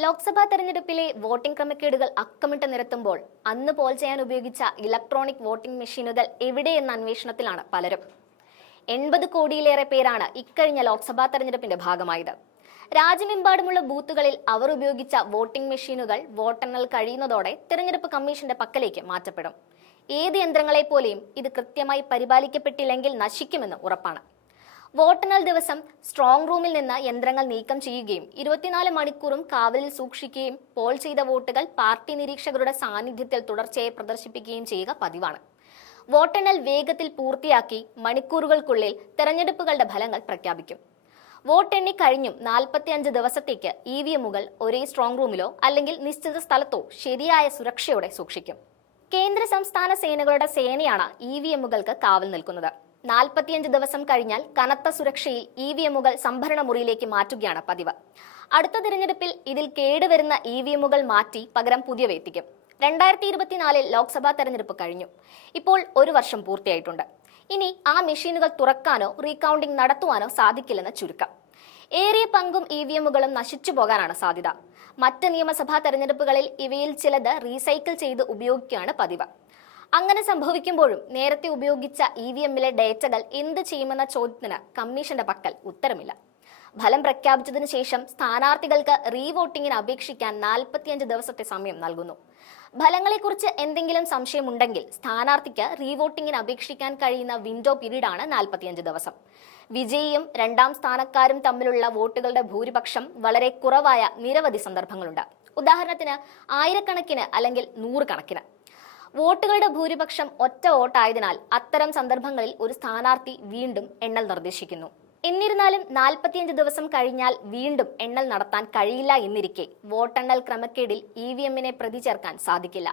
ലോക്സഭാ തെരഞ്ഞെടുപ്പിലെ വോട്ടിംഗ് ക്രമക്കേടുകൾ അക്കമിട്ട് നിരത്തുമ്പോൾ അന്ന് പോൾ ചെയ്യാൻ ഉപയോഗിച്ച ഇലക്ട്രോണിക് വോട്ടിംഗ് മെഷീനുകൾ എവിടെയെന്ന അന്വേഷണത്തിലാണ് പലരും. എൺപത് കോടിയിലേറെ പേരാണ് ഇക്കഴിഞ്ഞ ലോക്സഭാ തെരഞ്ഞെടുപ്പിന്റെ ഭാഗമായത്. രാജ്യമെമ്പാടുമുള്ള ബൂത്തുകളിൽ അവർ ഉപയോഗിച്ച വോട്ടിംഗ് മെഷീനുകൾ വോട്ടെണ്ണൽ കഴിയുന്നതോടെ തെരഞ്ഞെടുപ്പ് കമ്മീഷന്റെ പക്കലേക്ക് മാറ്റപ്പെടും. ഏത് യന്ത്രങ്ങളെ പോലെയും ഇത് കൃത്യമായി പരിപാലിക്കപ്പെട്ടില്ലെങ്കിൽ നശിക്കുമെന്ന് ഉറപ്പാണ്. വോട്ടെണ്ണൽ ദിവസം സ്ട്രോങ് റൂമിൽ നിന്ന് യന്ത്രങ്ങൾ നീക്കം ചെയ്യുകയും ഇരുപത്തിനാല് മണിക്കൂറും കാവലിൽ സൂക്ഷിക്കുകയും പോൾ ചെയ്ത വോട്ടുകൾ പാർട്ടി നിരീക്ഷകരുടെ സാന്നിധ്യത്തിൽ തുടർച്ചയായി പ്രദർശിപ്പിക്കുകയും ചെയ്യുക പതിവാണ്. വോട്ടെണ്ണൽ വേഗത്തിൽ പൂർത്തിയാക്കി മണിക്കൂറുകൾക്കുള്ളിൽ തെരഞ്ഞെടുപ്പുകളുടെ ഫലങ്ങൾ പ്രഖ്യാപിക്കും. വോട്ടെണ്ണി കഴിഞ്ഞും നാൽപ്പത്തിയഞ്ച് ദിവസത്തേക്ക് ഇ വി എമ്മുകൾ ഒരേ സ്ട്രോങ് റൂമിലോ അല്ലെങ്കിൽ നിശ്ചിത സ്ഥലത്തോ ശരിയായ സുരക്ഷയോടെ സൂക്ഷിക്കും. കേന്ദ്ര സംസ്ഥാന സേനകളുടെ സേനയാണ് ഇ വി എമ്മുകൾക്ക് കാവൽ നിൽക്കുന്നത്. നാൽപ്പത്തിയഞ്ച് ദിവസം കഴിഞ്ഞാൽ കനത്ത സുരക്ഷയിൽ ഇ വി എമ്മുകൾ സംഭരണ മുറിയിലേക്ക് മാറ്റുകയാണ് പതിവ്. അടുത്ത തിരഞ്ഞെടുപ്പിൽ ഇതിൽ കേടുവരുന്ന ഇ വി എമ്മുകൾ മാറ്റി പകരം പുതിയവ എത്തിക്കും. രണ്ടായിരത്തി ഇരുപത്തിനാലിൽ ലോക്സഭാ തെരഞ്ഞെടുപ്പ് കഴിഞ്ഞു. ഇപ്പോൾ ഒരു വർഷം പൂർത്തിയായിട്ടുണ്ട്. ഇനി ആ മെഷീനുകൾ തുറക്കാനോ റീകൗണ്ടിംഗ് നടത്തുവാനോ സാധിക്കില്ലെന്ന് ചുരുക്കം. ഏറിയ പങ്കും ഇ വി എമ്മുകളും നശിച്ചു പോകാനാണ് സാധ്യത. മറ്റ് നിയമസഭാ തെരഞ്ഞെടുപ്പുകളിൽ ഇവയിൽ ചിലത് റീസൈക്കിൾ ചെയ്ത് ഉപയോഗിക്കുകയാണ് പതിവ്. അങ്ങനെ സംഭവിക്കുമ്പോഴും നേരത്തെ ഉപയോഗിച്ച ഇ വി എമ്മിലെ ഡേറ്റകൾ എന്ത് ചെയ്യുമെന്ന ചോദ്യത്തിന് കമ്മീഷന്റെ പക്കൽ ഉത്തരമില്ല. ഫലം പ്രഖ്യാപിച്ചതിനു ശേഷം സ്ഥാനാർത്ഥികൾക്ക് റീവോട്ടിങ്ങിന് അപേക്ഷിക്കാൻ നാൽപ്പത്തിയഞ്ച് ദിവസത്തെ സമയം നൽകുന്നു. ഫലങ്ങളെക്കുറിച്ച് എന്തെങ്കിലും സംശയമുണ്ടെങ്കിൽ സ്ഥാനാർത്ഥിക്ക് റീവോട്ടിങ്ങിന് അപേക്ഷിക്കാൻ കഴിയുന്ന വിൻഡോ പീരീഡാണ് നാൽപ്പത്തിയഞ്ച് ദിവസം. വിജയിയും രണ്ടാം സ്ഥാനക്കാരും തമ്മിലുള്ള വോട്ടുകളുടെ ഭൂരിപക്ഷം വളരെ കുറവായ നിരവധി സന്ദർഭങ്ങളുണ്ട്. ഉദാഹരണത്തിന് ആയിരക്കണക്കിന് അല്ലെങ്കിൽ നൂറുകണക്കിന്. വോട്ടുകളുടെ ഭൂരിപക്ഷം ഒറ്റ വോട്ടായതിനാൽ അത്തരം സന്ദർഭങ്ങളിൽ ഒരു സ്ഥാനാർത്ഥി വീണ്ടും എണ്ണൽ നിർദ്ദേശിക്കുന്നു. എന്നിരുന്നാലും നാൽപ്പത്തിയഞ്ച് ദിവസം കഴിഞ്ഞാൽ വീണ്ടും എണ്ണൽ നടത്താൻ കഴിയില്ല എന്നിരിക്കെ വോട്ടെണ്ണൽ ക്രമക്കേടിൽ ഇ വി എമ്മിനെ പ്രതി ചേർക്കാൻ സാധിക്കില്ല.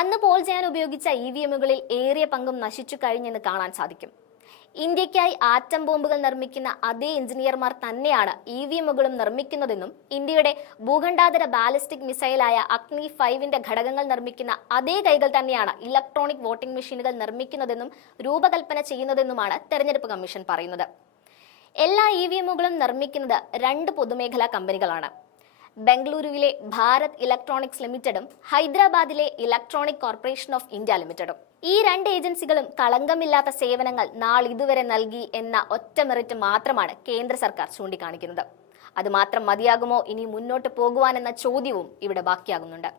അന്ന് പോൾ ചെയ്യാൻ ഉപയോഗിച്ച ഇ വി എമ്മുകളിൽ ഏറിയ പങ്കും നശിച്ചു കഴിഞ്ഞെന്ന് കാണാൻ സാധിക്കും. ഇന്ത്യക്കായി ആറ്റം ബോംബുകൾ നിർമ്മിക്കുന്ന അതേ എഞ്ചിനീയർമാർ തന്നെയാണ് ഇ വി എമ്മുകളും നിർമ്മിക്കുന്നതെന്നും ഇന്ത്യയുടെ ഭൂഖണ്ഡാതര ബാലിസ്റ്റിക് മിസൈലായ അഗ്നി ഫൈവിന്റെ ഘടകങ്ങൾ നിർമ്മിക്കുന്ന അതേ കൈകൾ തന്നെയാണ് ഇലക്ട്രോണിക് വോട്ടിംഗ് മെഷീനുകൾ നിർമ്മിക്കുന്നതെന്നും രൂപകൽപ്പന ചെയ്യുന്നതെന്നുമാണ് തെരഞ്ഞെടുപ്പ് കമ്മീഷൻ പറയുന്നത്. എല്ലാ ഇ വി എമ്മുകളും നിർമ്മിക്കുന്നത് രണ്ട് പൊതുമേഖലാ കമ്പനികളാണ്. ബംഗളൂരുവിലെ ഭാരത് ഇലക്ട്രോണിക്സ് ലിമിറ്റഡും ഹൈദരാബാദിലെ ഇലക്ട്രോണിക് കോർപ്പറേഷൻ ഓഫ് ഇന്ത്യ ലിമിറ്റഡും. ഈ രണ്ട് ഏജൻസികളും കളങ്കമില്ലാത്ത സേവനങ്ങൾ നാളിതുവരെ നൽകി എന്ന ഒറ്റ മെറിറ്റ് മാത്രമാണ് കേന്ദ്ര സർക്കാർ ചൂണ്ടിക്കാണിക്കുന്നത്. അത് മാത്രം മതിയാകുമോ? ഇനി മുന്നോട്ട് പോകുവാനെന്ന ചോദ്യവും ഇവിടെ ബാക്കിയാകുന്നുണ്ട്.